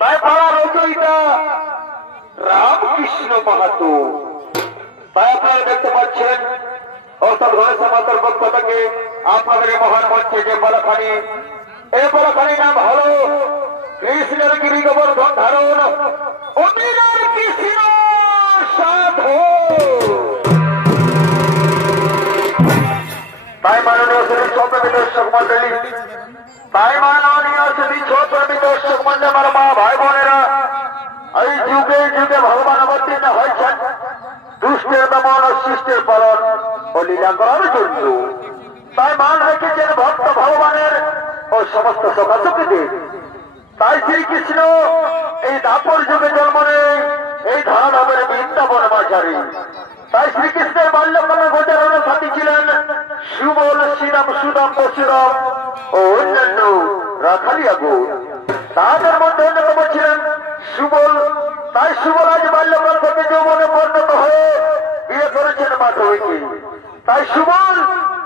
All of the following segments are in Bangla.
তাই পাড়া রচয়িতা রামকৃষ্ণ মাহাতো। তাই আপনারা দেখতে পাচ্ছেন অর্থাৎ গণেশ মাতার পক্ষ থেকে আপনাদের এই মহান মঞ্চে যে বলাখানি, এই বলাখানির নাম হলো কৃষ্ণের গিরি গোবর্ধন ধারণ অমিরার কৃষ্ণ সাধু। তাই মাননীয় শ্রী চৌধুরী দর্শক মন্ডলী, তাই মাননীয় শ্রী চৌধুরী দর্শক মন্ডলী, আমার মা ভাই বোনেরা, এই যুগে যুগে ভগবান অবতীর্ণ হয়েছেন দুষ্টের দমন ও সৃষ্টির পালন ও লীলা করার জন্য। তাই মান রেখেছেন ভক্ত ভগবানের ও সমস্ত সখাসখীদের। তাই শ্রীকৃষ্ণ এই দাপর যুগে জন্ম নেই এই ধরাধামের বৃন্দাবন মাঝারি। তাই শ্রীকৃষ্ণের বাল্যকালে গোচারণের সাথী ছিলেন সুবল, শ্রীরাম, সুদাম, পরশুরাম ও অন্যান্য রাখালিয়া গৌর। তাদের মধ্যে অন্যতম ছিলেন সুবল। তাই সুবল আজ বাল্যকাল থেকে যৌবনে পরিণত হয়ে বিয়ে করেছেন মাধবীকে। তাই সুবল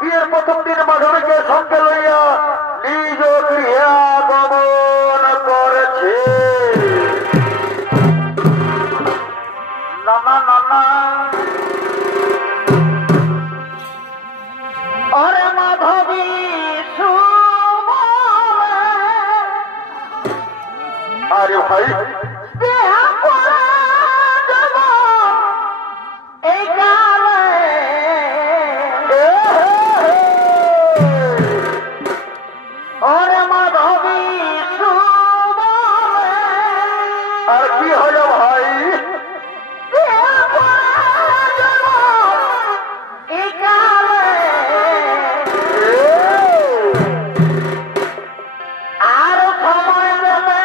বিয়ের প্রথম দিন মাধবীকে সঙ্গে লইয়া নিজ গৃহে আগমন করেছে। নানা নানা ওরে মাধবী আরে ভাই এই কালে ওরে মাধবী আর কি হলো ভাই? এই কালে আর সময় দেবে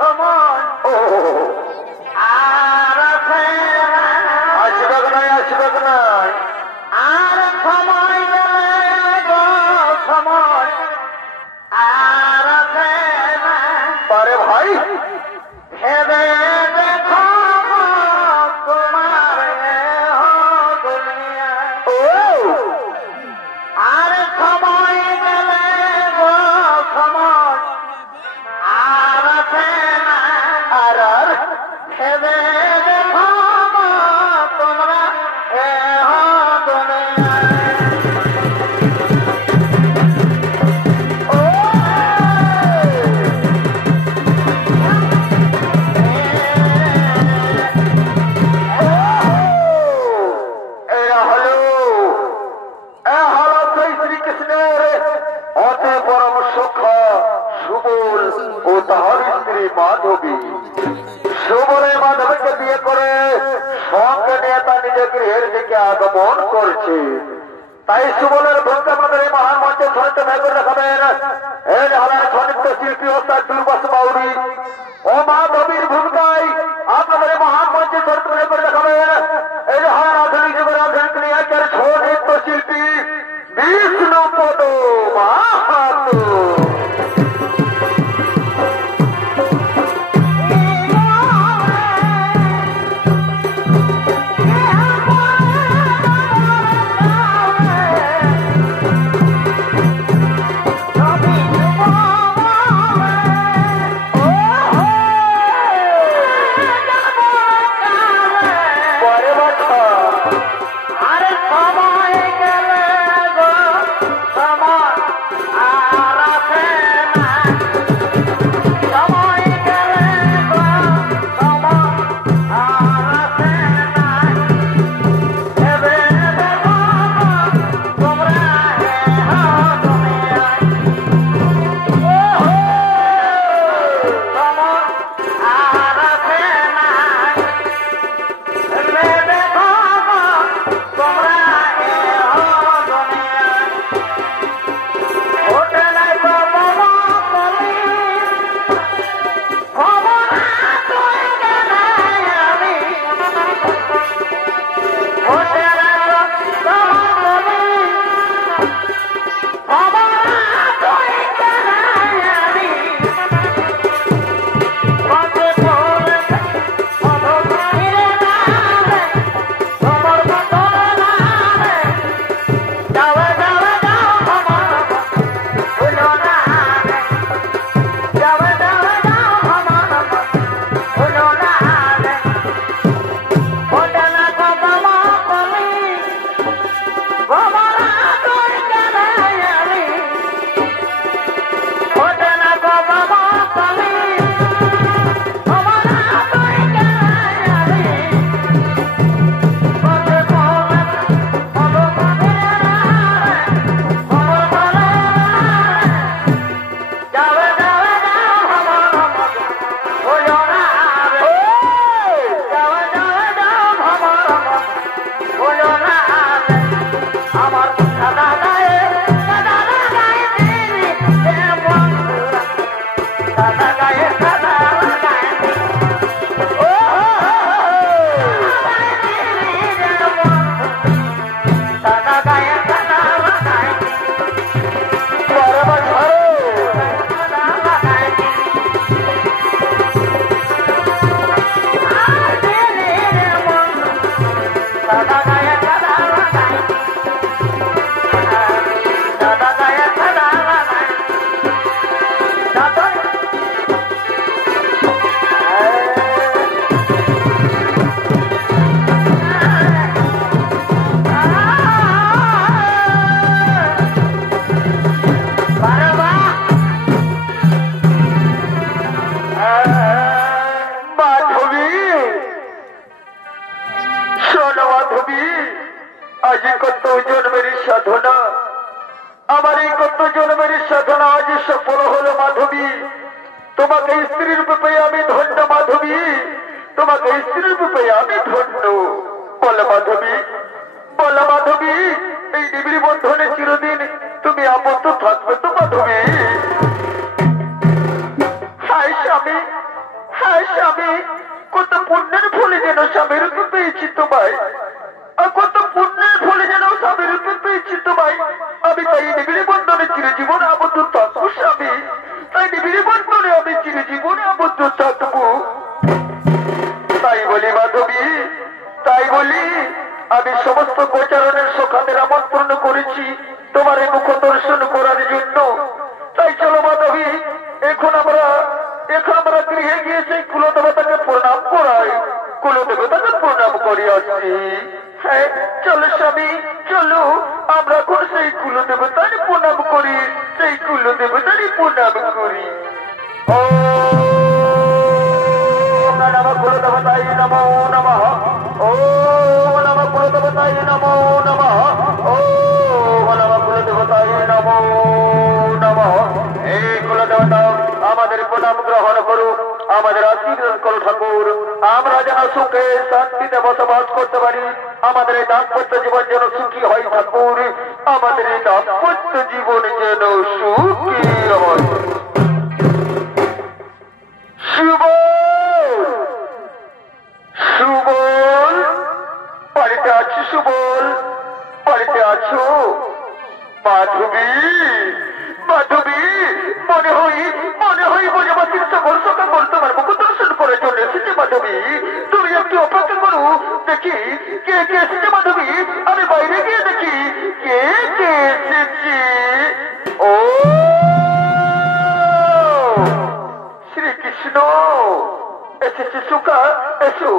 সময় আর আসবে নাই, আসবে নাই। আর সময় দেবে সময় আর আরে ভাই ভেবে দেখো তোমার দুনিয়া ও আর সময় দেবে সময় আর আর আর ভেবে দেখো তোমরা দুনিয়া এরা হলো সেই শ্রীকৃষ্ণের অতি পরম সখা সুবল ও তাহার স্ত্রী মাধবী। সুবলে মাধবীকে বিয়ে করে সঙ্গে নিয়ে তার নিজের গৃহের দিকে আগমন করছে। তাই সুবলের ভক্তমাদের এই মহান মঞ্চে ছড়িত মেঘ দেখাবেন এই হালায় ছনিত্য শিল্পী ওস্তাদ দুর্বাস বাউরি ও মাধবীর ভূমিকায় আপনাদের এই মহান মঞ্চে ছড়িত মেঘ দেখাবেন এই হার আধুনিক যুগের আধুনিক নিয়াকের ছনিত্য শিল্পী বিষ্ণুপদ মাহাতো। সাদা গায়ে সাদা লাগাই ও সাদা গায়ে সাদা লাগাই বারবার ধরো সাদা লাগাই সাদা গায়ে সাদা লাগাই সাদা গায়ে সাদা লাগাই মাধবী শোন মাধবী আজ কত জন্মের সাধনা আমার এই কত জন্মের সাধনা আজ সফল হলো মাধবী তোমাকে স্ত্রী রূপে পেয়ে আমি ধন্য মাধবী তোমাকে স্ত্রী রূপে পেয়ে আমি ধন্য বল মাধবী এই নিবিড় বন্ধনে চিরদিন তুমি আবদ্ধ থাকবে তো মাধবী হায় স্বামী কত পুণ্যের ফলে যেন স্বামী রূপে পেয়েছি তোমায় কত পুণ্যের ফলে যেন স্বামী রূপে পেয়েছি তোমায় আমি তাই নিবিড় বন্ধনে চিরজীবন আবদ্ধ থাকবো স্বামী তাই নিবিড় বন্ধনে আমি চিরজীবন আবদ্ধ থাকবো তাই বলি মাধবী তাই বলি আমি সমস্ত গোচারণের সখাদের আমন্ত্রণ করেছি তোমার এই মুখ দর্শন করার জন্য তাই চলো মাধবী এখন আমরা গৃহে গিয়ে সেই কুলদেবতাকে প্রণাম করাই কুলদেবতাকে প্রণাম করে আসছি হ্যাঁ চলো স্বামী চলো আমরা এখন সেই কুলদেবতার প্রণাম করি সেই কুলদেবতারই প্রণাম করি ও নমঃ কুলদেবতায় নমো নমঃ ও নমঃ কুলদেবতায় নমো নমঃ ও নমঃ কুলদেবতায় নমো নমঃ হে কুলদেবতা আমাদের প্রণাম গ্রহণ করুক আমাদের আশীর্বাদ করো ঠাকুর আমরা যেন সুখে শান্তিতে বসবাস করতে পারি আমাদের এই দাম্পত্য জীবন যেন সুখী হয় ঠাকুর আমাদের এই দাম্পত্য জীবন যেন সুখী হয় সুবল বাড়িতে আছি সুবল বাড়িতে আছো মাধবী মনে হয় বোঝাবাসীর সকল সকল তোমার মুখ দর্শন করে চলে এসেছে মাধবী তুমি একটু অপেক্ষা করো দেখি কে কে এসেছে মাধবী আমি বাইরে গিয়ে দেখি কে কে এসেছে ও শ্রীকৃষ্ণ এসেছে সুখা এসো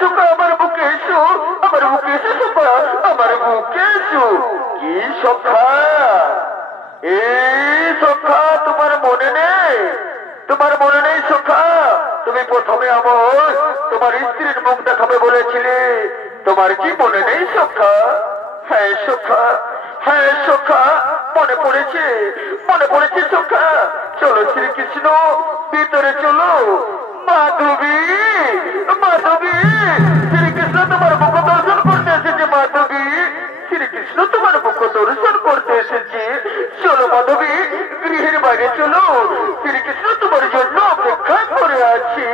সুখা আমার বুকে এসো সুখা আমার বুকে এসো কি সখা এই সখা তোমার মনে নেই সখা তুমি প্রথমে আমার তোমার স্ত্রীর মুখ দেখাবে বলেছিলে তোমার কি মনে নেই সখা হ্যাঁ সখা মনে পড়েছে সখা চলো শ্রীকৃষ্ণ ভিতরে চলো মাধবী শ্রীকৃষ্ণ তোমার মুখ দর্শন করতে এসেছে মাধবী শ্রীকৃষ্ণ তোমার মুখ দর্শন করতে এসেছে চলো মাধবী গৃহের বাইরে চলো শ্রীকৃষ্ণ তোমার জন্য অপেক্ষা করে আছে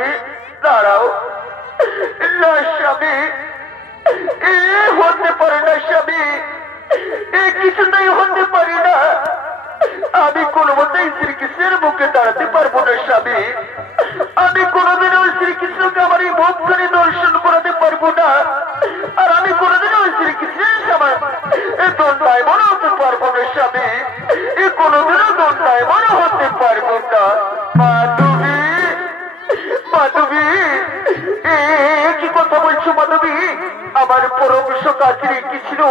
দাঁড়াও না স্বামী এ হতে পারে না স্বামী এ কিছুতেই হতে পারি না আমি কোনো মতেই শ্রীকৃষ্ণের মুখে দাঁড়াতে পারবো না স্বামী আমি কোনোদিনও শ্রীকৃষ্ণকে আমার এই মুখখানি দর্শন করাতে পারবো না আর আমি কোনোদিনও শ্রীকৃষ্ণের সমান দণ্ডায়মান হতে পারবো না স্বামী এ কোনোদিনও দণ্ডায়মান হতে পারবো না মাধবী কি কথা বলছো মাধবী আমার পরম সখা শ্রীকৃষ্ণ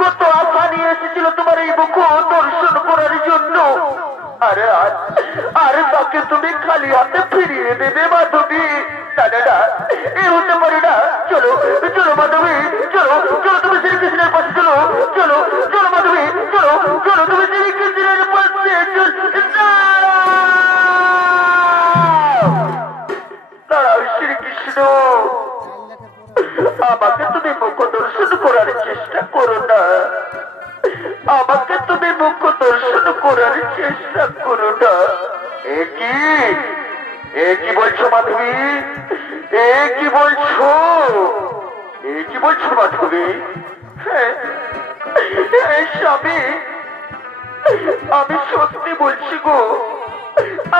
কত আশা নিয়ে এসেছিল তোমার এই মুখ দর্শন করার জন্য আরে তাকে তুমি খালি হাতে ফিরিয়ে দেবে মাধবী না এ হতে পারে না চলো মাধবী চলো তুমি শ্রীকৃষ্ণের পাশে চলো মাধবী চলো তুমি শ্রীকৃষ্ণের পাশে দাঁড়াও শ্রীকৃষ্ণ আমাকে তুমি মুখ দর্শন করার চেষ্টা করো না আমাকে তুমি মুখ দর্শন করার চেষ্টা করো না কি এ কি বলছো মাধবী? এ কি বলছো? এ কি বলছো মাধবী? স্বামী, আমি সত্যি বলছি গো,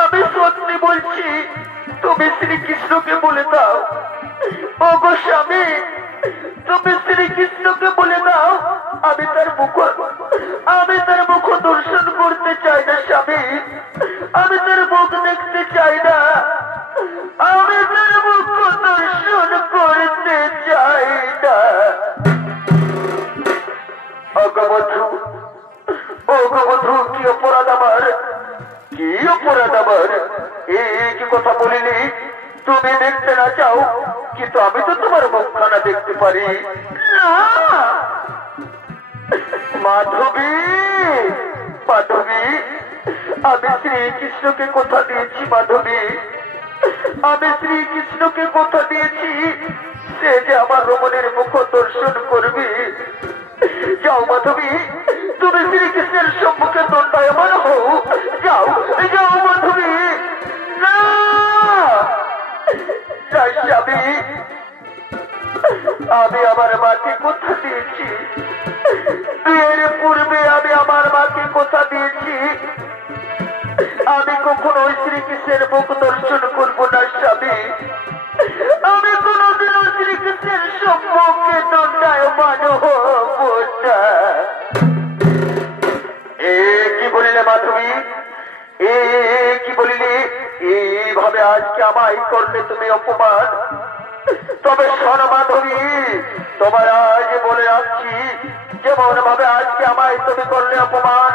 আমি সত্যি বলছি। তুমি শ্রীকৃষ্ণকে বলে দাও, ও গো স্বামী, তুমি শ্রীকৃষ্ণকে বলে দাও আমি তার মুখ দর্শন করতে চাই না স্বামী, আমি তার মুখ দেখতে চাই না, আমি তার মুখ দর্শন করতে চাই না। অগবধূ, কি অপরাধ আমার, কি অপরাধ আমার? এই কি কথা বলিনি? তুমি দেখতে না চাও, কিন্তু আমি তো তোমার মুখখানা দেখতে পারি না। মাধবী, মাধবী, আমি শ্রীকৃষ্ণকে কথা দিয়েছি মাধবী, আমি শ্রীকৃষ্ণকে কথা দিয়েছি সে যে আমার রমণের মুখ দর্শন করবে। যাও মাধবী, তুমি শ্রীকৃষ্ণের সম্মুখে দণ্ডায়মান হও, যাও যাও মাধবী। না স্বামী, আমি আমার মাকে কথা দিয়েছি, বিয়ের পূর্বে আমি আমার মাকে কথা দিয়েছি আমি কখনো শ্রীকৃষ্ণের মুখ দর্শন করবো না স্বামী, আমি কোনোদিনও শ্রীকৃষ্ণের সম্মুখে দণ্ডায়মান হব না। এ কি বলিলে মাধবী, এ কি বলিলে? এইভাবে আজকে আমায় করলে তুমি অপমান। তবে শোনো মাধবী, তোমার আজ বলে যাচ্ছি, যেমন ভাবে আজকে আমায় তুমি করলে অপমান,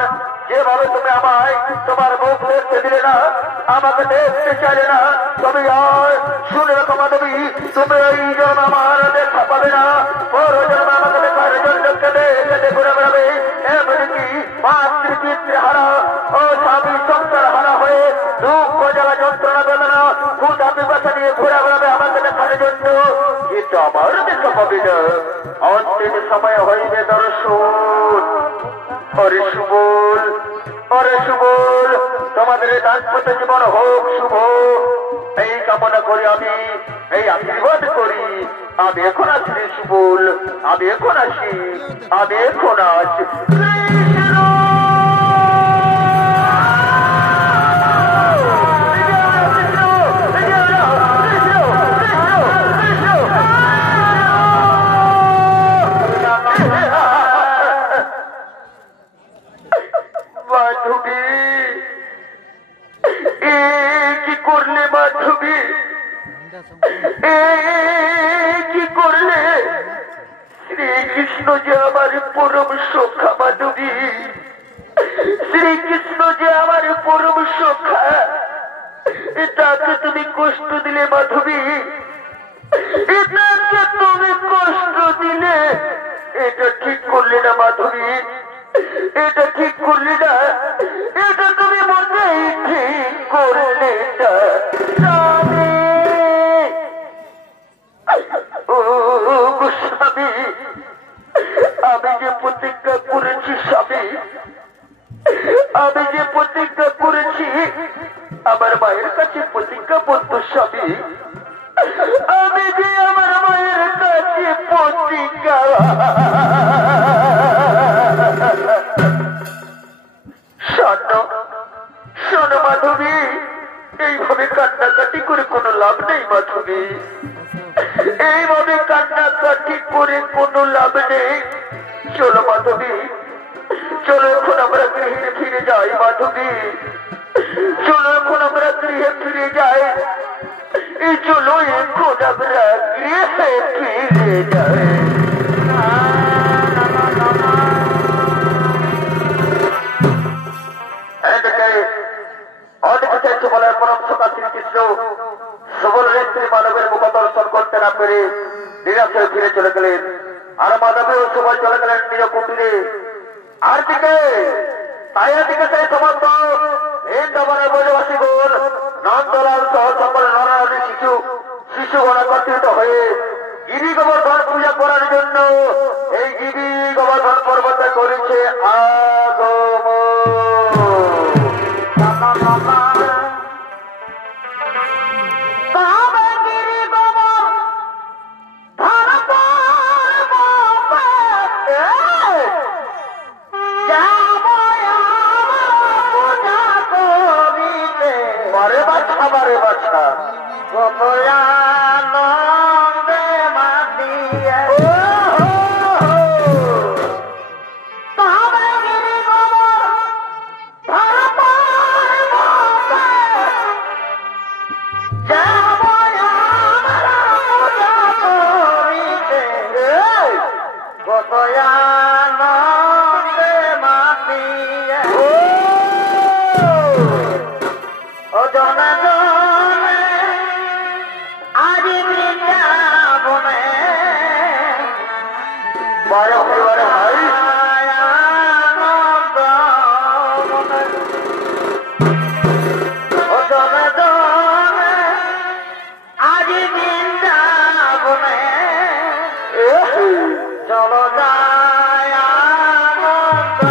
যেভাবে তুমি আমায় তোমার মুখ দেখতে দিলে না, আমাকে দেখতে চাইলে না, তবে আর শুনে রাখো মাধবী, তুমি এই জন্য আমার দেখা পাবে না, পর জন্য আমাকে দেখার জন্য কেঁদে কেঁদে ঘুরে বেড়াবে। এমনকি মাতৃপিতৃ হারা ও স্বামী সংসার হারা হয়ে দুঃখ জ্বালা যন্ত্রণা বেদনা ক্ষুধা পিপাসা নিয়ে ঘুরে বেড়াবে আমাকে দেখার জন্য, কিন্তু আমার দেখা পাবে না। অন্তিম সময় হইবে দর্শন। হরে সুবল, হরে সুবল, তোমাদের দাম্পত্য জীবন হোক শুভ, এই কামনা করি আমি, এই আশীর্বাদ করি। আমি এখন আসি সুবল, আমি এখন আসি, আমি এখন আসি। কৃষ্ণ মাধবী, এ কি করলে মাধবী, এ কি করলে? শ্রীকৃষ্ণ যে আমার পরম সখা মাধবী, শ্রীকৃষ্ণ যে আমার পরম সখা, তাকে তুমি কষ্ট দিলে মাধবী, এটাকে তুমি কষ্ট দিলে, এটা ঠিক করলে না মাধবী, এটা ঠিক করলে না, এটা তুমি মোটেই ঠিক করলে না স্বামী। ও স্বামী, আমি যে প্রতিজ্ঞা করেছি স্বামী, আমি যে প্রতিজ্ঞা করেছি, আমার মায়ের কাছে প্রতিজ্ঞাবদ্ধ স্বামী, আমি যে আমার মায়ের কাছে প্রতিজ্ঞা। শোনো মাধবী, এইভাবে কান্নাকাটি করে কোনো লাভ নেই মাধবী, এইভাবে কান্নাকাটি করে কোনো লাভ নেই। চলো মাধবী, চলো এখন আমরা গৃহে ফিরে যাই মাধবী, চলো এখন আমরা গৃহে ফিরে যাই, চলো এখন আমরা গৃহে ফিরে যাই। বলার পরম সকা শ্রীকৃষ্ণ সবল রেস্ত্রী মানবের মুখ দর্শন করতে না পেরে নিরাশ হয়ে ফিরে চলে গেলেন, আর মাধবেও সবাই চলে গেলেন নিজ কুটিরে। আর দিকে দিকে সেই সমস্ত বৃন্দাবনের ব্রজবাসীগণ নন্দলাল সহ সকল নরনারী শিশুগণ একত্রিত হয়ে গিরি গোবর্ধন পূজা করার জন্য এই গিরি গোবর্ধন পর্বতে করেছে আগমন। বাবারে বাছা কত আনন্দে মাতিয়া তবে গিরি গোবর ধরপার মতে যাব আমরা পূজা করিতে কত আনন্দে মাতিয়া ও জনে জনে আজি বৃন্দাবনে বারে পরিবারে ভাই আনন্দ মনে ও জনে জনে আজি বৃন্দাবনে চলো যায় আনন্দ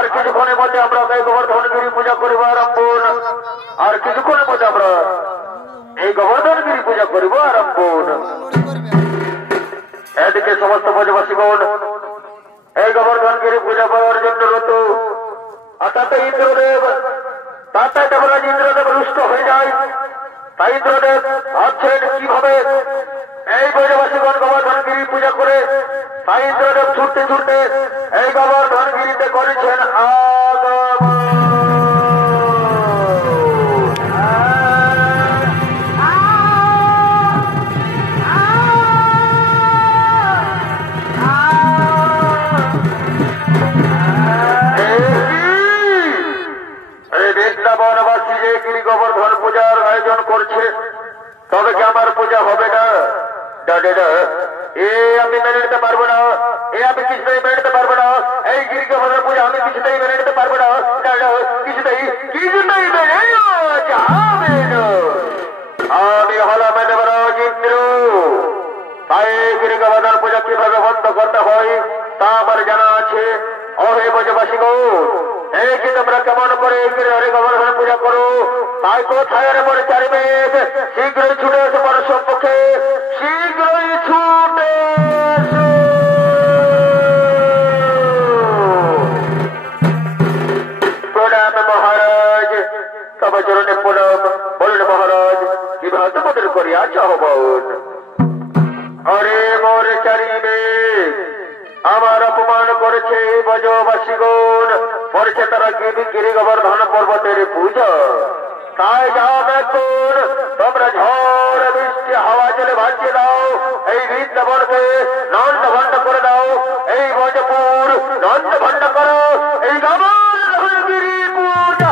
আর কিছুক্ষণের মধ্যে আমরা এই গোবর্ধনগিরি পূজা করিব আরম্ভ। আর কিছুক্ষণের মধ্যে আমরা এই গোবর্ধনগিরি পূজা করিব আরম্ভ। এদিকে সমস্ত ব্রজবাসীগণ এই গোবর্ধনগিরি পূজা পাওয়ার জন্য রত। আর তাতে ইন্দ্রদেব তাতে দেবরাজ ইন্দ্রদেব রুষ্ট হয়ে যায়। তাই ইন্দ্রদেব ভাবছেন কিভাবে এই ব্রজবাসীগণ গোবর্ধনগিরি পূজা করে। তাই ইন্দ্রদেব ছুটতে ছুটতে এই গোবর্ধনগিরিতে করেছেন আগমন। বৃন্দাবনবাসী যে গিরি গোবর্ধন পূজার আয়োজন করছে, তবে কি আমার পূজা হবে না? এ আমি মেনে নিতে পারবো না, এ আমি কিছুতেই মেনে নিতে পারবো না। এই গিরি গোবর্ধন পূজা আমি কিছুতেই মেনে নিতে পারবো না, কিছুতেই কিছুতেই মেনে যাবে না। আমি হলাম দেবরাজ ইন্দ্র। তাই গিরি গোবর্ধন পূজা কিভাবে বন্ধ করতে হয় তা আমার জানা আছে। অহে ব্রজবাসীগণ, এই কি তোমরা কেমন করে হরে গোবর্ধন পূজা করো? তাই কোথায় মনে চাইবে? শীঘ্রই ছুটে এসে বড় সম্মুখে, শীঘ্রই ছুটে প্রণাম মহারাজ। তবে চরণে প্রণাম। বলুন মহারাজ, কিভাবে তোমাদের করিয়াছ আহ্বান? হরে মোর চারিবে আমার অপমান করেছে ব্রজবাসীগণ, করেছে তারা গিরি গোবর্ধন পর্বতের পূজা। তাই যাও এখন তোমরা ঝড় বৃষ্টি হাওয়া জলে ভাসিয়ে দাও। এই বৃন্দাবনকে নন্দ ভণ্ড করে দাও। এই ব্রজপুর নন্দ ভণ্ড করো। এই গোবর্ধনগিরি পূজা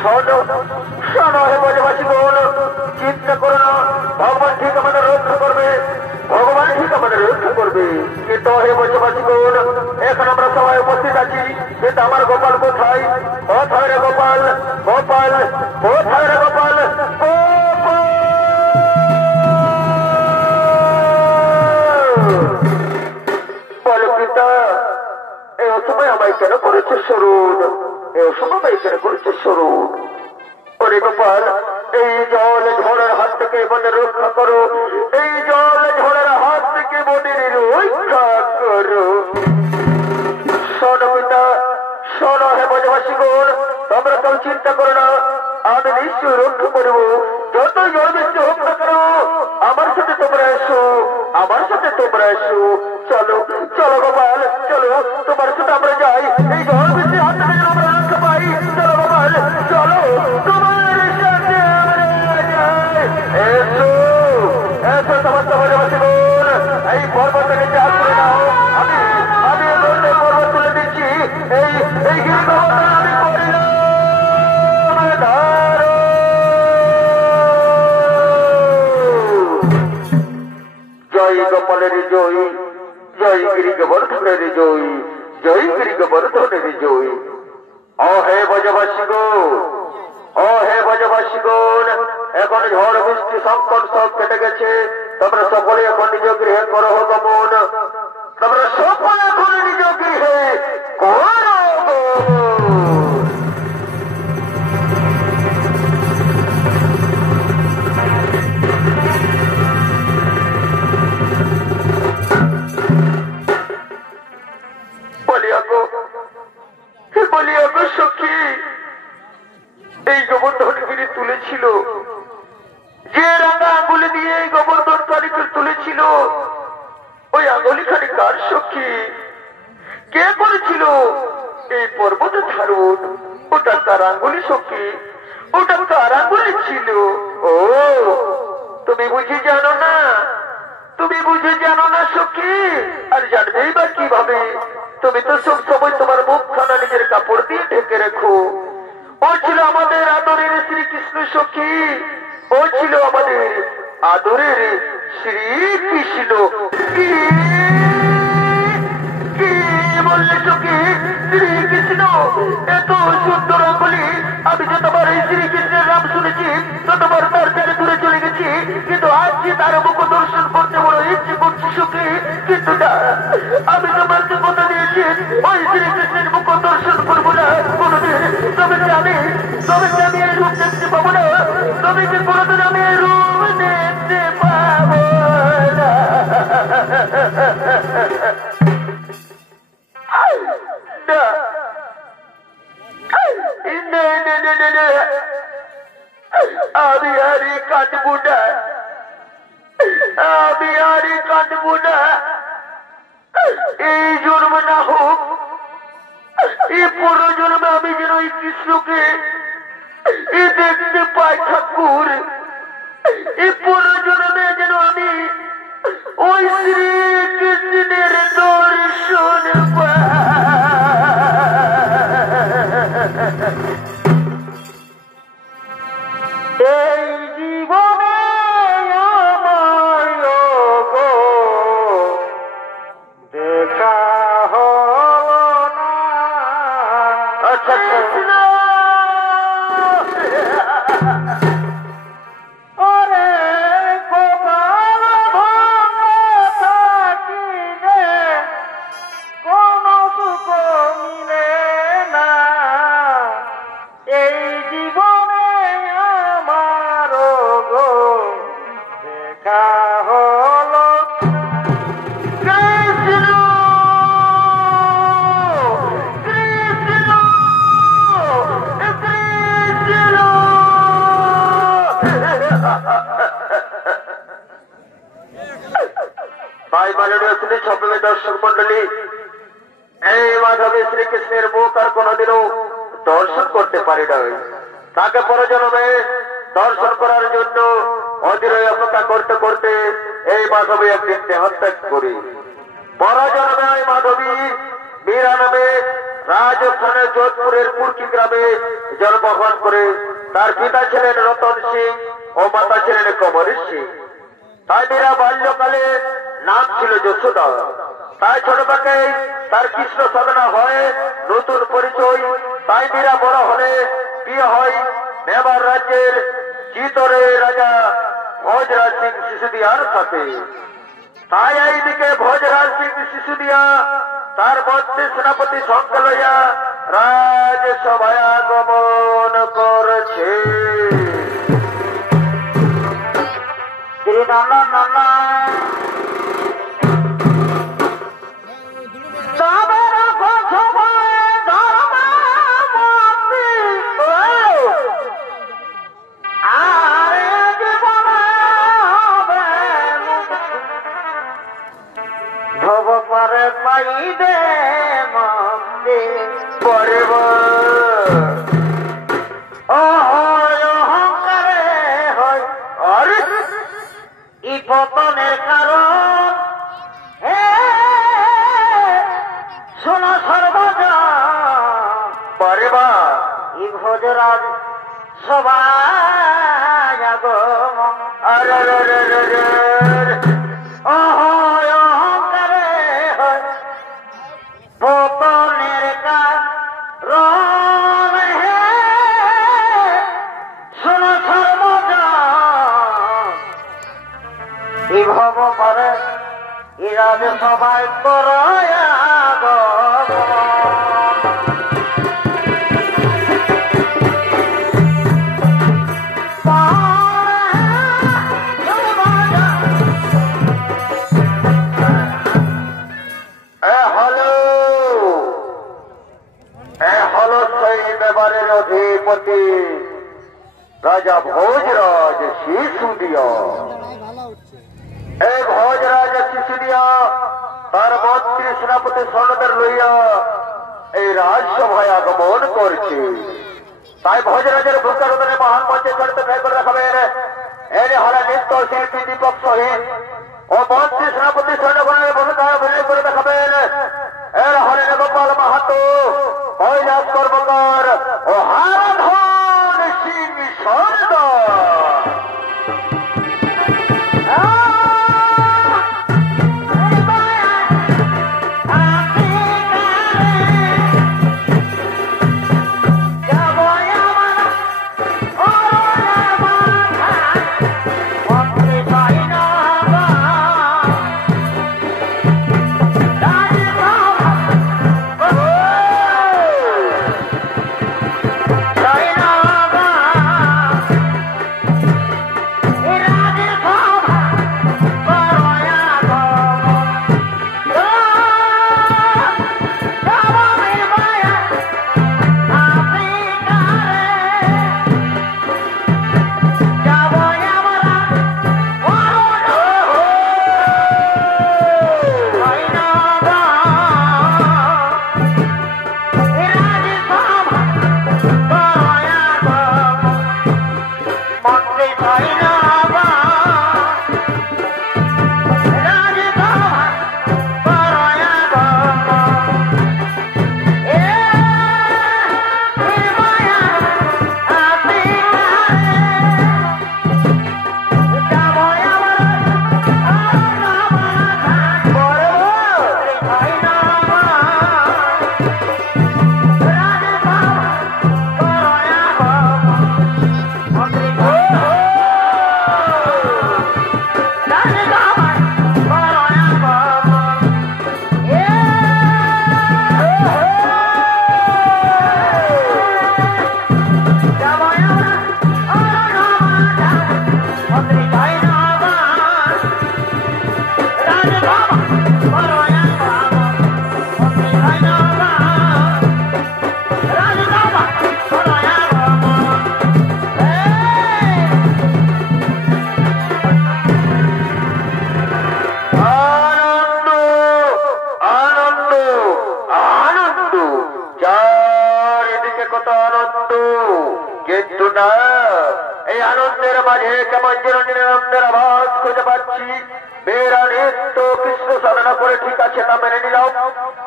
শোনো শোনো হে ব্রজবাসী বোন, চিন্তা করো না, ভগবান ঠিক আমাদের রক্ষা করবে, ভগবান ঠিক আমাদের রক্ষা করবে। কিন্তু হে ব্রজবাসী বোন, এখন আমরা সবাই উপস্থিত আছি, কিন্তু আমার গোপাল কোথায়? কোথায় রে গোপাল? গোপাল কোথায় রে গোপাল? বলো পিতা, এই অসময় আমায় কেন করেছে স্মরণ? এই অসময় আমায় কেন করেছে স্মরণ? ওরে গোপাল, এই জল ঝড়ের হাত থেকে মনে রক্ষা করো, এই জল ঝড়ের হাত থেকে মনের রক্ষা করো। শোনো পিতা, শোনো হে ব্রজবাসী গণ, তোমরা কেউ চিন্তা করো না, আমি নিশ্চয় রক্ষা করবো। যত জল বৃষ্টি হোক না কেন, আমার সাথে তোমরা এসো, আমার সাথে তোমরা এসো। চলো চলো গোপাল, চলো তোমার সাথে আমরা যাই, এই জল বৃষ্টির হাত থেকে আমরা রক্ষা পাই। চলো গোপাল, চলো তোমার সাথে আমরা যাই। এসো এসো সমস্ত ব্রজবাসী গণ, এই পর্বতটাকে চাপ করে নাও। আমি আমি পর্বত তুলে দিচ্ছি, এই এই গিরিপর্বত আমি করিলাম ধারণ। জয় গোপালের জয়, জয় গিরি গোবর্ধনের জয়, জয় গিরি গোবর্ধনের জয়। ও হে ব্রজবাসী গণ, ও হে ব্রজবাসী গণ, এখন ঝড় বৃষ্টি সংকট সব কেটে গেছে, তোমরা সকলে এখন নিজ গৃহে করো গমন, তোমরা সকলে এখন নিজ গৃহে করো গমন। সখী, এই গোবর্ধনগিরি তুলেছিল, যে রাঙা আঙুলি দিয়ে এই গোবর্ধন খানিকে তুলেছিল, ওই আঙুলি খানি কার সখী? কে করেছিল এই পর্বত ধারণ? ওটা কার আঙুলি সখী? ওটা কার আঙুলি ছিল? ও তুমি বুঝি জানো না? তুমি বুঝে জানো না সখী? আর জানবেই বা কিভাবে? তুমি তো সব সময় তোমার মুখখানা নিজের কাপড় দিয়ে ঢেকে রেখো। ও ছিল আমাদের আদরের শ্রীকৃষ্ণ সখী, ও ছিল আমাদের আদরের শ্রীকৃষ্ণ। কি কি বললে সখী? শ্রীকৃষ্ণ এত সুন্দর আঙ্গুলি, আমি যে তোমার এই শ্রীকৃষ্ণের নাম শুনেছি ততবার তার থেকে দূরে চলে গেছি, কিন্তু আজ যে তার মুখ দর্শন করতে বড় ইচ্ছে করছি সখী। কিন্তু না, আমি তোমাকে কথা দিয়েছি ওই শ্রীকৃষ্ণের মুখ দর্শন করবো না কোনোদিন। তবে আমি এই রূপ দেখতে পাবো না, তবে কি কোনোদিন আমি এই রূপ দেখতে পাবো না। আমি আরে কাঁদবো না, আমি আরে কাঁদবো না। এই জন্ম না হোক, এই পুরো জন্মে আমি যেন এই কৃষ্ণকে দেখতে পাই ঠাকুর। এই পুরো জন্মে যেন আমি ওই শ্রীকৃষ্ণের দর্শন পাই। এই জীবনে দেখা হলো না। আচ্ছা ওরে গোপাল থাকি যে কোন সুখ মিলে না, এই জীবনে আমার গো দেখা হলো কৃষ্ণ কৃষ্ণ কৃষ্ণ। ভাই মাননীয় শ্রী ছবির দর্শক মন্ডলী, এই মাধবী শ্রীকৃষ্ণের মুখ আর কোনদিনও দর্শন করতে পারি নাই। তাকে পরজন্মে দর্শন করার জন্য অধীর অপেক্ষা করতে করতে এই মাধবী একদিন দেহত্যাগ করি। পরজন্মে এই মাধবী মীরা নামে রাজস্থানের যোধপুরের কুর্কি গ্রামে জন্মগ্রহণ করে। তার পিতা ছিলেন রতন সিং ও মাতা ছিলেন কমরেশ সিং। তাই মীরা বাল্যকালে নাম ছিল যশোদা। তাই ছোটবেলাকে তার কৃষ্ণ সাধনা হয়, নতুন পরিচয়। তাই মীরা বড় হলে বিয়ে হয় মেবার রাজ্যের চিতরে রাজা ভোজরাজ সিং সিসোদিয়ার সাথে। তাই এইদিকে ভোজরাজ সিং সিসোদিয়া তার মন্ত্রী সেনাপতি সঙ্গে লইয়া রাজসভায় আগমন করছে। পতনের কারণ হে শোনো সর্বজা পরেবা ই ভোজরাজ সবাই আগমন অহংকারে হয় পতনের কারণ হে শোনো সর্বজা ই ভব করে ইরাজ সবাই করয়া অধিপতি রাজা ভোজরাজ সিসোদিয়া। এই ভোজরাজ সিসোদিয়া তার মন্ত্রী সেনাপতি সৈন্যদের লইয়া এই রাজসভায় আগমন করছে। তাই ভোজরাজের ভূকারণে মহান মঞ্চে চড়িত ভেদ করে দেখাবেন এনে হলে নৃত্য শিল্পী দীপক সহিত ও মন্ত্রী সেনাপতি সৈন্যগণের ভূমিকা অভিনয় করে দেখাবেন এর হলে গোপাল মাহাতো, কৈলাস কর্মকার ও হারাধন সিং সর্দার।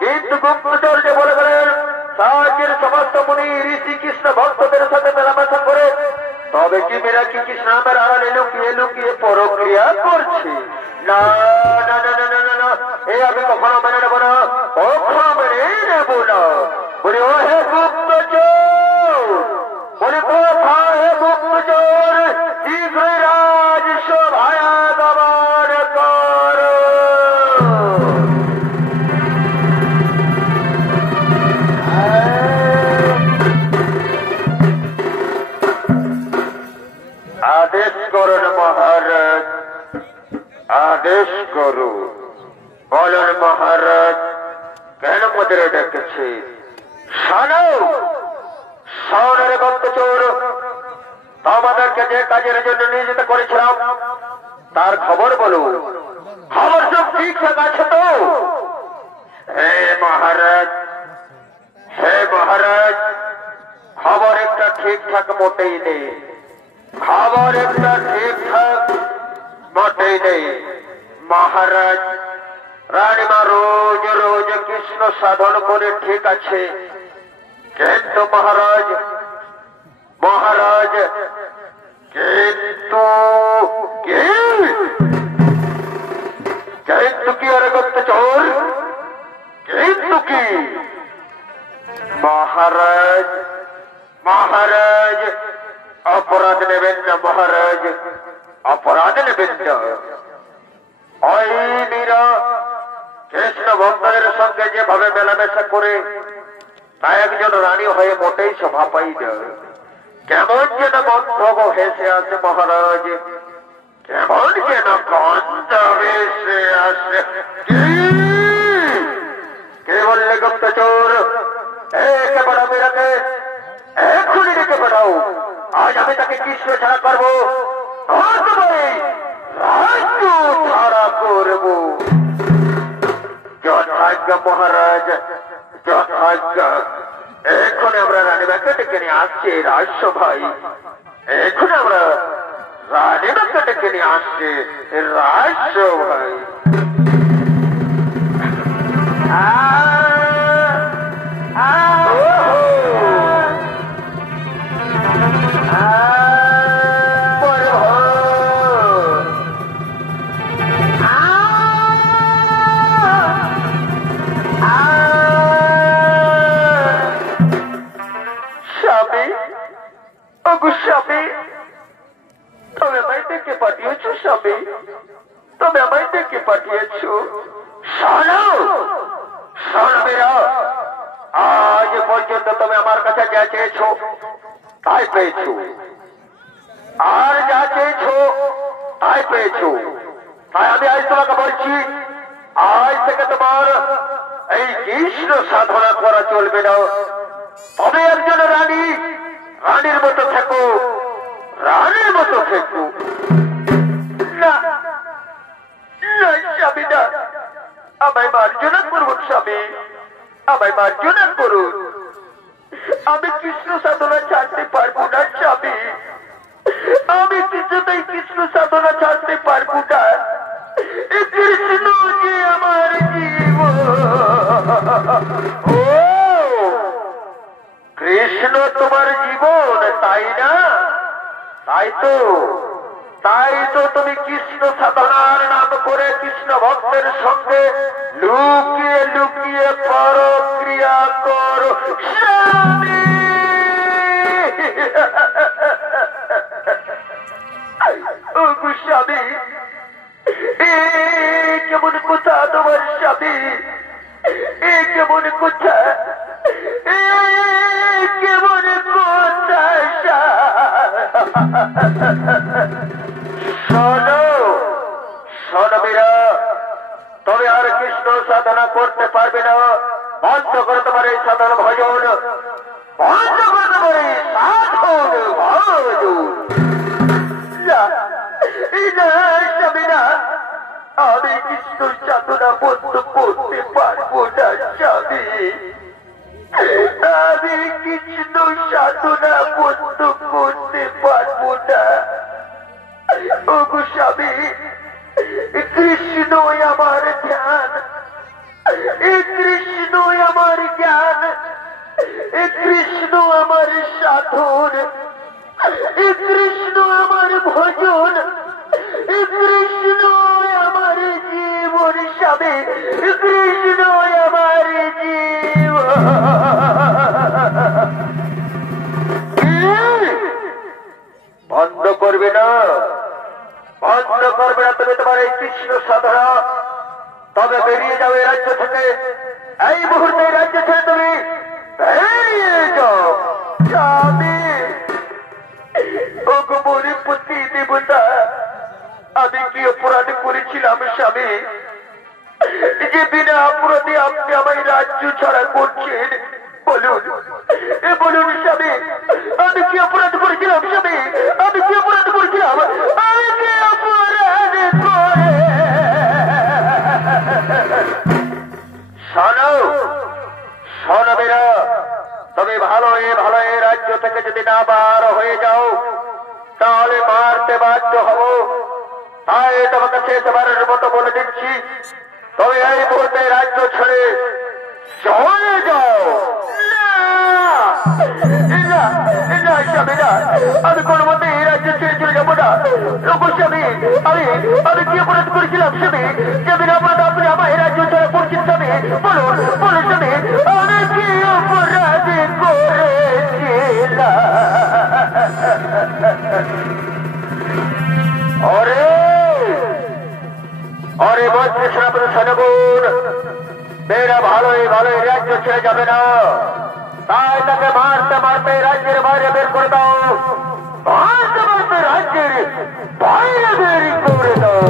কিন্তু গুপ্তচর্য বলে গেলেন সাহায্যের সমস্ত মুনি ঋষি কৃষ্ণ ভক্তদের সাথে মেলামেশা করে তবে কি মেরা কি কৃষ্ণ নামের আড়ালে লুকিয়ে লুকিয়ে প্রক্রিয়া করছে? না না না না না না, এ আমি কখনো মেনে নেবো না, কখনো মেনে নেবো না। বলি ও হে গুপ্তচর, বলি কোথায় হে গুপ্তচর, শীঘ্রই রাজসভায় আগমন কর। আদেশ করুন মহারাজ, আদেশ করু। বলুন মহারাজ, কেন মধ্যে ডেকেছে? শোনো শোনরে গুপ্তচর, তোমাদেরকে যে কাজের জন্য নিয়োজিত করেছিলাম তার খবর বলো। খবর সব ঠিকঠাক আছে তো? হে মহারাজ, হে মহারাজ, খবর একটা ঠিকঠাক মোটেই নেই, খবর একটা ঠিকঠাক মোটেই নেই। মহারাজ, রানীমা রোজ রোজ কৃষ্ণ সাধন করে ঠিক আছে, কিন্তু মহারাজ, মহারাজ, কিন্তু কিন্তু কি আরে গুপ্তচর, কিন্তু কি? মহারাজ, মহারাজ, অপরাধ নেবেন না মহারাজ, অপরাধ নেবেন না। ওই মীরা কৃষ্ণ ভক্তদের সঙ্গে যেভাবে মেলামেশা করে তা একজন রানী হয়ে মোটেই শোভা পাই না। কেমন যেন গন্ধব ভেসে আসে মহারাজ, কেমন যেন গন্ধ ভেসে আসে। কে বললে গুপ্তচর? একে বড় মীরাকে এখনই রেখে পাঠাও, আজ আমি তাকে কৃষ্ণ ছাড়া করবো, রাজ্য ছাড়া করবো। যথাজ্ঞা মহারাজ, যথাজ্ঞা। এখন আমরা রানীমাকে ডেকে নিয়ে আসছি রাজসভায়, এখন আমরা রানীমাকে ডেকে নিয়ে আসছি রাজসভায়। তবে আমায় ডেকে পাঠিয়েছ স্বামী, তবে আমায় ডেকে পাঠিয়েছ। শোনো শোনো মীরা, আজ পর্যন্ত তুমি আমার কাছে যা চেয়েছ তাই পেয়েছ, আর যা চেয়েছ তাই পেয়েছ। তাই আমি আজ তোমাকে বলছি, আজ থেকে তোমার এই কৃষ্ণ সাধনা করা চলবে না। তবে একজন রানী, রানীর মতো থেকো, রানীর মতো থেকো। না না স্বামী, না, আমায় মার্জনা করুন স্বামী, আমায় মার্জনা করুন। আমি কৃষ্ণ সাধনা ছাড়তে পারবো না স্বামী, আমি কিছুতেই কৃষ্ণ সাধনা ছাড়তে পারবো না। কৃষ্ণ যে আমার জীবন। ও কৃষ্ণ তোমার জীবন, তাই না? তাই তো, তাই তো তুমি কৃষ্ণ সাধনার নাম করে কৃষ্ণ ভক্তের সঙ্গে লুকিয়ে লুকিয়ে পরক্রিয়া করো স্বামী। ও স্বামী, কেমন কথা তোমার স্বামী, কেমন কথা, কেমন কথা। শোনো শোনো মীরা, তবে আর কৃষ্ণ সাধনা করতে পারবে না। বন্ধ করে তোমার এই সাধন ভজন, বন্ধ করে তোমার এই সাধন ভজন। স্বামী না, আমি কৃষ্ণ সাধনা বন্ধ করতে পারবো না স্বামী, আমি কৃষ্ণ সাধনা বন্ধ করতে পারবো না। ও স্বামী, কৃষ্ণই আমার ধ্যান, কৃষ্ণই আমার জ্ঞান, এ কৃষ্ণ আমার সাধন, এ কৃষ্ণ আমার ভজন, এ কৃষ্ণ আমার জীবন স্বামী, এ কৃষ্ণ আমার জীবন। বন্ধ করবে না, বন্ধ করবে না তুমি তোমার এই কৃষ্ণ সাধনা। তবে বেরিয়ে যাবে রাজ্য থেকে, এই মুহূর্তে রাজ্য থেকে তুমি বেরিয়ে যাও। স্বামী ওগমরি পতি দেবতা, আমি কি অপরাধ করেছিলাম স্বামী, যে বিনা অপরাধে আপনি আমায় রাজ্য ছাড়া করছেন? বলুন, বলুন স্বামী, আমি কি অপরাধ করেছিলাম স্বামী? আমি কি অপরাধ করেছিলাম? আমি কি অপরাধ করে? শোনো, শোনো বেরা, তুমি ভালো এই রাজ্য থেকে যদি না বার হয়ে যাও তাহলে মারতে বাধ্য হব। তাই তোমাকে শেষবারের মতো বলে দিচ্ছি, তবে এই মুহূর্তে রাজ্য ছেড়ে চলে যাও। আমি কোন মতে এই রাজ্য ছেড়ে চলে যাবো না। স্বামী, আমি কি অপরাধ করেছিলাম স্বামী, যে বিনা অপরাধ আপনি আমার এই রাজ্য ছেড়ে পড়ছেন স্বামী? বলুন, বলুন স্বামী, আমি কি অপরাধ করেছিলাম? অরে অরে মন্ত্রী সেনাপতি সেনাগুণ, মেয়েরা ভালোই রাজ্য ছেড়ে যাবে না। তাই তাকে মারতে মারতে রাজ্যের বাইরে বের করে দাও, মারতে মারতে রাজ্যের বাইরে বের করে দাও।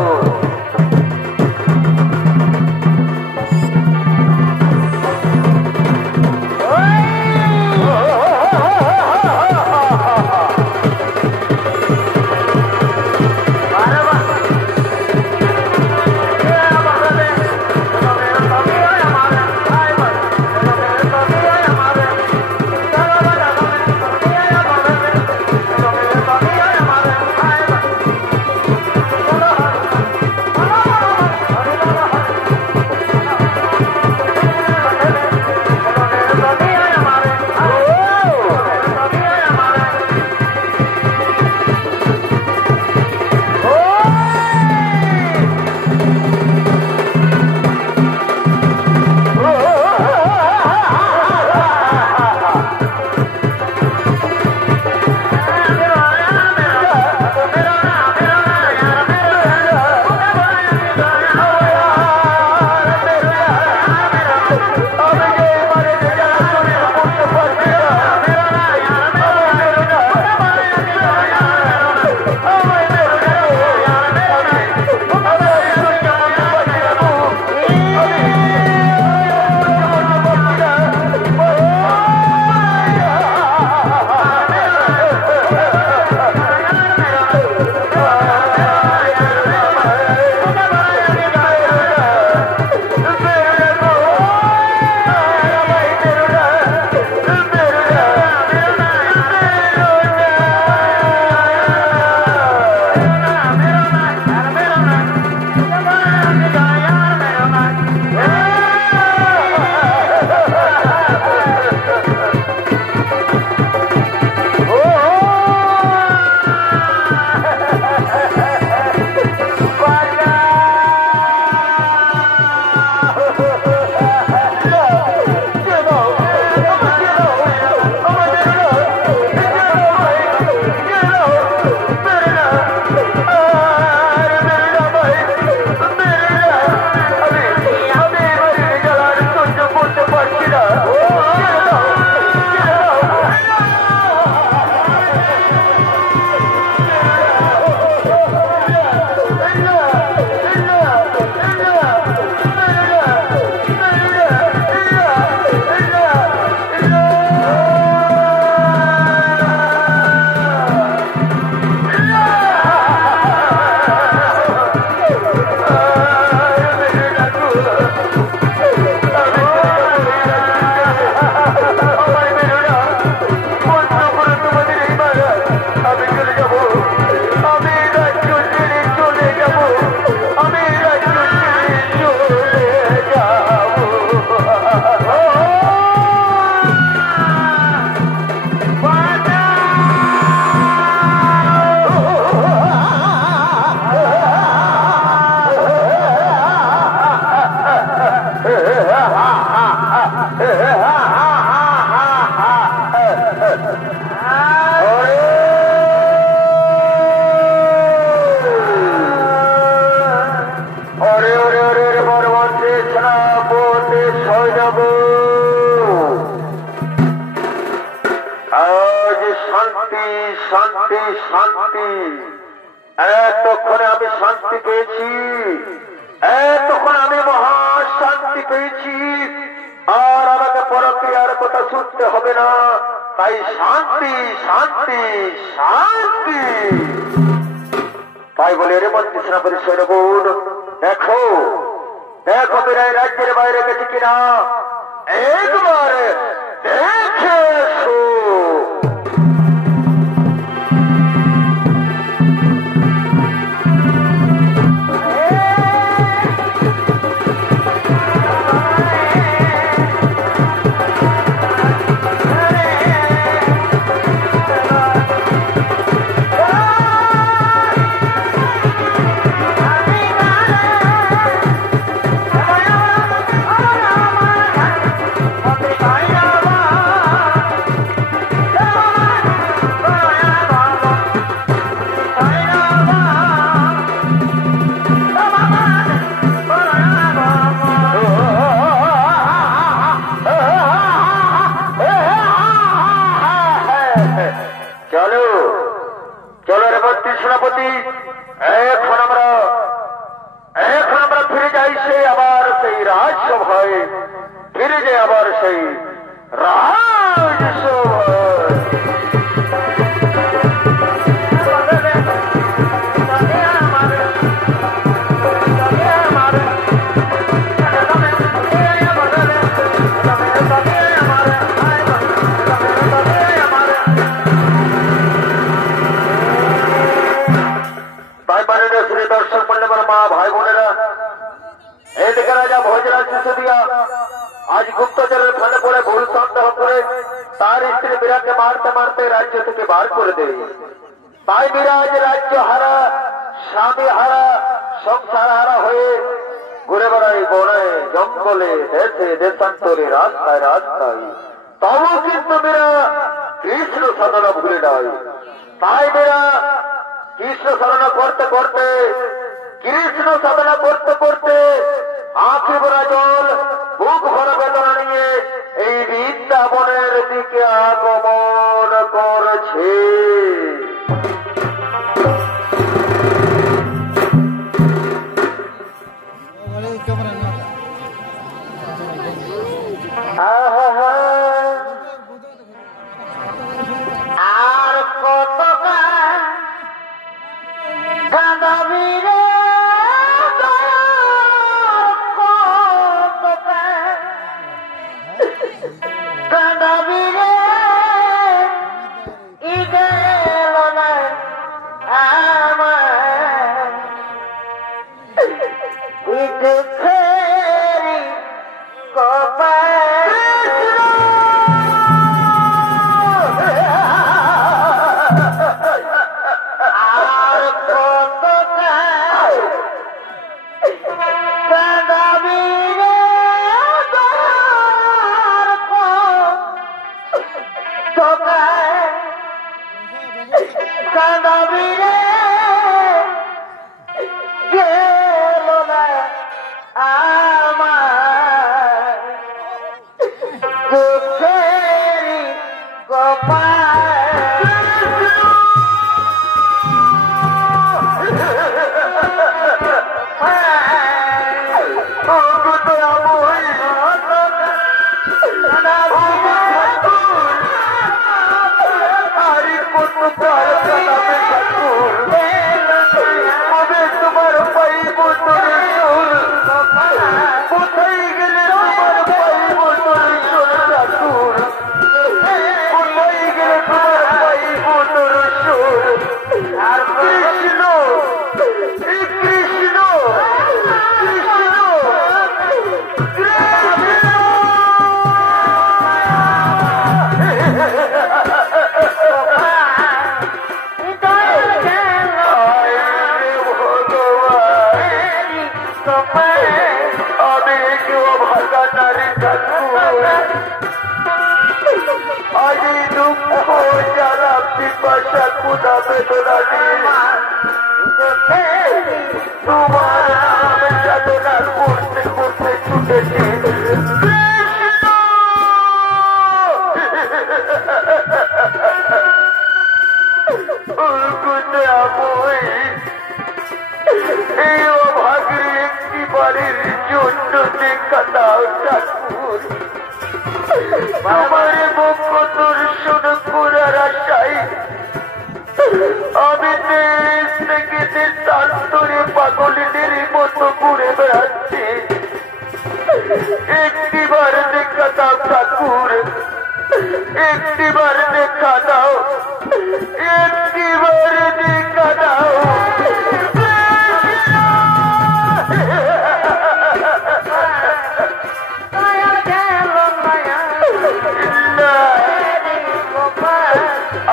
শান্তি শান্তি। এতক্ষণে আমি শান্তি পেয়েছি, এতক্ষণ আমি মহা শান্তি পেয়েছি। আর আমাকে পরক্রিয়ার কথা শুনতে হবে না। তাই শান্তি শান্তি শান্তি। তাই বলে রে মন্ত্রী সেনাপতি সৈন্যগুণ, দেখো দেখো মেরা রাজ্যের বাইরে গেছে কিনা, একবার দেখে এসো। সেনাপতি, এখন আমরা ফিরে যাই সেই আবার সেই রাজসভায়, ফিরে যাই আবার সেই রাজসভায়। দর্শক মন্ডলী, আমার মা ভাই বোনেরা, এদিকে রাজা ভোজরাজ সিসোদিয়া আজ গুপ্তচরের ফাঁদে পড়ে ভুল সন্দেহ করে তার স্ত্রী মীরাকে মারতে মারতে রাজ্য থেকে বার করে দেয়। তাই মীরা আজ রাজ্য হারা, স্বামী হারা, সংসার হারা হয়ে ঘুরে বেড়ায় বনে জঙ্গলে, দেশে দেশান্তরে, রাস্তায় রাস্তায়। তবু কিন্তু মীরা কৃষ্ণ সাধনা ভুলে নাই। তাই মীরা কৃষ্ণ সাধনা করতে করতে, কৃষ্ণ সাধনা করতে করতে আঁখি ভরা জল, বুক ভরা বেদনা নিয়ে এই বৃন্দাবনের দিকে আগমন করছে। আর কত কাঁদাবি রে, কাঁদাবি রে, ঈদের আমার দুঃখেরি কপাল। আর কত কাঁদাবি রে, কাঁদাবি রে, গেল না আমার দুঃখেরি কপাল। তোমার পাইব তোর সুর, কোথায় গেলে তোমার পাইব তোর সুর ঠাকুর, কোথায় গেলে তোমার পাইব তোর সুর। আর কৃষ্ণ কৃষ্ণ কৃষ্ণ আজি দুঃখ যারা পিপাসা ক্ষুধা বেদনা তোমার নাম যাতনা করতে করতে ছুটেছি। ও এই অভাগের একটি বাড়ির জন্য দেখা দাও ঠাকুর। আমার মুখ দর্শন করার আশায় আমি দেশ থেকে দেশান্তরে পাগলিনের মতো ঘুরে বেড়াচ্ছি। একটিবার দেখা দাও ঠাকুর, একটিবার দেখা দাও, একটিবার দেখা দাও।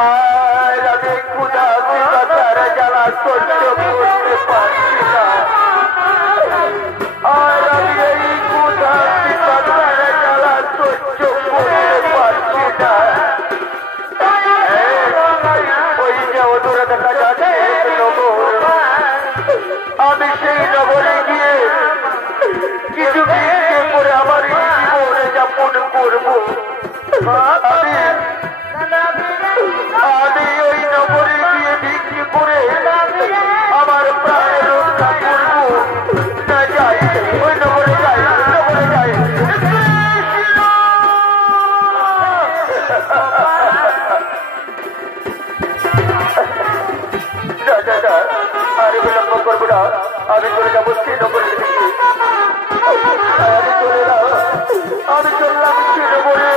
আর আমি ক্ষুধা পিপাসার জ্বালা সহ্য করতে পারছি না। আর আমি এই ক্ষুধা পিপাসার জ্বালা সহ্য করতে পারছি না। ওই যে ওদূরে দেখা যাচ্ছে নগর, আমি সেই নগরে গিয়ে কিছু ভিক্ষে করে আমার এই জীবনে যাপন করবো। আমি ওই নগরে গিয়ে বিক্রি করে আমার প্রাণের রক্ষা করবো। না যাই, ওই নগরে যাই, নগরে যাই। আরে বিলম্ব করবো না, আমি চলে যাবো সেই নগরের দিকে। আমি চলে যাও, আমি চললাম সেই নগরে।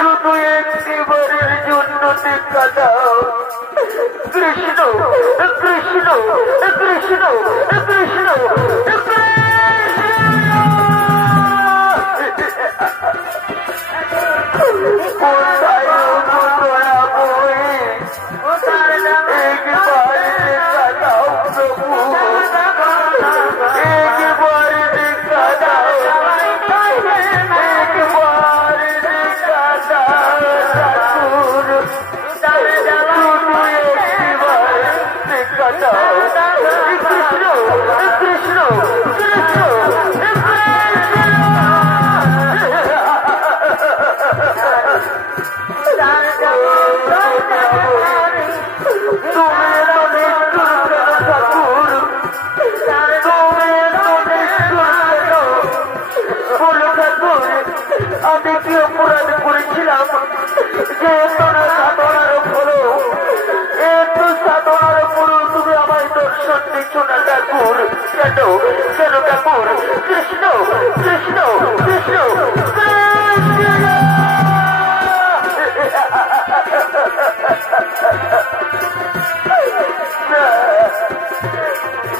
শুধু একটিবারের জন্য দেখা দাও কৃষ্ণ, কৃষ্ণ, কৃষ্ণ, কৃষ্ণ। কোথায় তোরা বই একবার দেখা দাও প্রভু, একবার দেখা দাও, একবার দেখা দাও ঠাকুর, শুধু একবার দেখা দাও। কৃষ্ণ, কৃষ্ণ, কৃষ্ণ। আমি কি অপরাধ করেছিলাম যে তোরা সাধনার ফলো, একটু সাধনার ফলো তুমি আমায় দর্শন দিচ্ছ না ঠাকুর? কেন কেন ঠাকুর? কৃষ্ণ, কৃষ্ণ, কৃষ্ণ,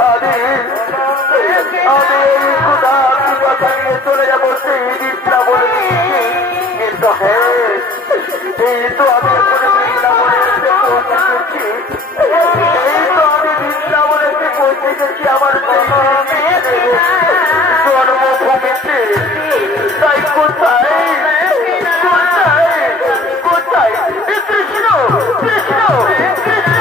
আমি ক্ষুধা পিপাসা নিয়ে চলে যাবো সেই বৃন্দাবনে, কিন্তু হ্যাঁ এই তো আমি এখন বৃন্দাবনে এসে পৌঁছে গেছি, এই তো আমি বৃন্দাবনে এসে পৌঁছে গেছি আমার জন্মভূমিতে। তাই কোথায় কোথায় কোথায় কৃষ্ণ, কৃষ্ণ, কৃষ্ণ।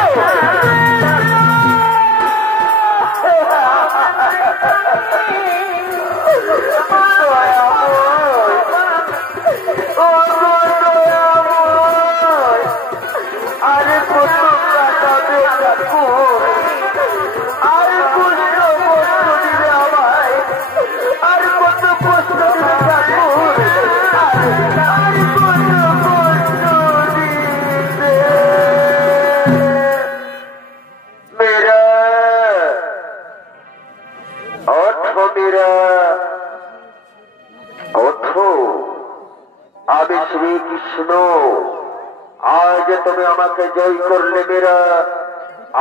ও আমি শ্রীকৃষ্ণ। আজ তুমি আমাকে জয় করলে মেরা,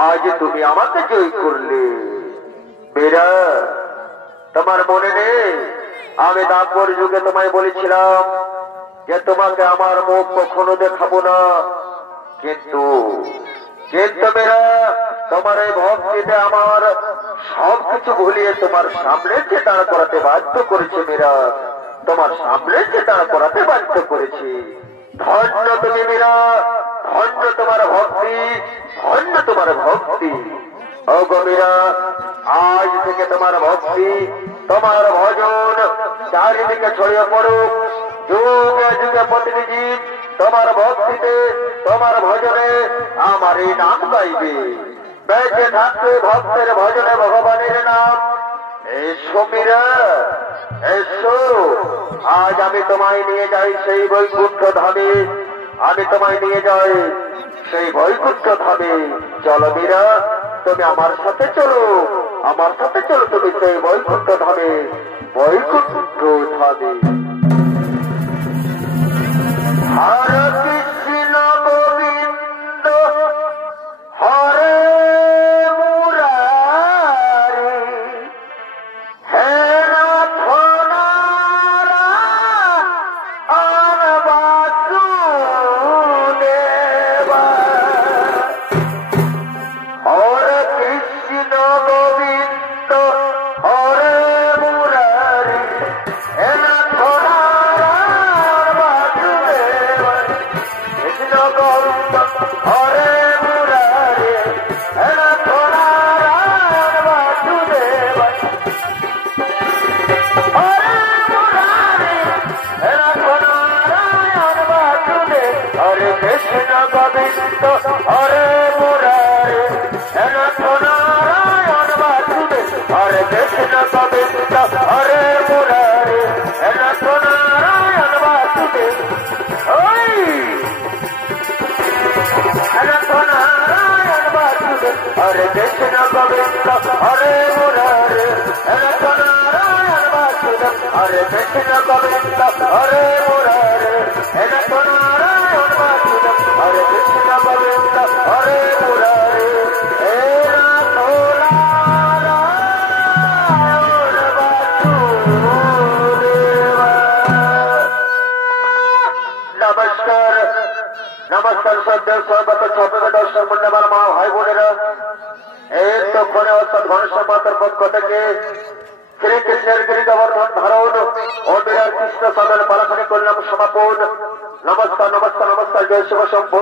আজ তুমি আমাকে জয় করলে মেরা। তোমার মনে নেই আমি দাপর যুগে তোমায় বলেছিলাম যে তোমাকে আমার মুখ কখনো দেখাবো না, কিন্তু মেরা তোমার এই ভক্তিতে আমার সবকিছু ভুলিয়ে তোমার সামনে যে দাঁড় করাতে বাধ্য করেছে মেরা, তোমার সামনে যে দাঁড় করাতে বাধ্য করেছি। ধন্য তুমি মেরা, ধন্য তোমার ভক্তি, ধন্য তোমার ভক্তি। ও গো মেরা, আজ থেকে তোমার ভক্তি, তোমার ভজন চারিদিকে ছড়িয়ে পড়ুক। যুগে যুগে প্রতিটি জীব তোমার ভক্তিতে, তোমার ভজনে আমার এই নাম গাইবে। বেঁচে থাকবে ভক্তের ভজনে ভগবানের নাম। এসো মীরা, এসো, আজ আমি তোমায় নিয়ে যাই সেই বৈকুণ্ঠ ধামে, আমি তোমায় নিয়ে যাই সেই বৈকুণ্ঠ ধামে। চলো মীরা, তুমি আমার সাথে চলো, আমার সাথে চলো তুমি সেই বৈকুণ্ঠ ধামে, বৈকুণ্ঠ ধামে। হরে কৃষ্ণ গোবিন্দ হরে মুরারি, হে নাথ নারায়ণ বাসুদেবা। হরে কৃষ্ণ গোবিন্দ হরে মুরারি, হে নাথ নারায়ণ বাসুদেবা। কৃষ্ণ গোবিন্দ হরে মুরারি, হে নাথ নারায়ণ বাসুদেবা। হরে মুরারি, হে নাথ নারায়ণ বাসুদেবা। হরে কৃষ্ণ গোবিন্দ হরে মুরারি, হে নাথ নারায়ণ বাসুদেবা। হরে কৃষ্ণ গোবিন্দ হরে মুরারি, হে নাথ নারায়ণ বাসুদেবা। ওই নাথ নারায়ণ বাসুদেবা। হরে কৃষ্ণ গোবিন্দ হরে মুরারি, হে নাথ নারায়ণ বাসুদেবা। হরে কৃষ্ণ গোবিন্দ হরে মুরারি, হে নাথ নারায়ণ বাসুদেবা। হরে কৃষ্ণ গোবিন্দ হরে মুরারি, হে নাথ নারায়ণ বাসুদেবা। নমস্কার, নমস্কার শ্রদ্ধেয় সর্বত ছবিকে দর্শক মূল্যবান মা ভাই বোনেরা, এই তক্ষণে অর্থাৎ ঘনশ্যাম মাতার পক্ষ থেকে শ্রীকৃষ্ণের গিরি গোবর্ধন ধারণ ও বিরাট কৃষ্ণ সাধন পালাখানি করলাম সমাপন। নমস্কার, নমস্কার, নমস্কার, জয় শিব শম্ভু।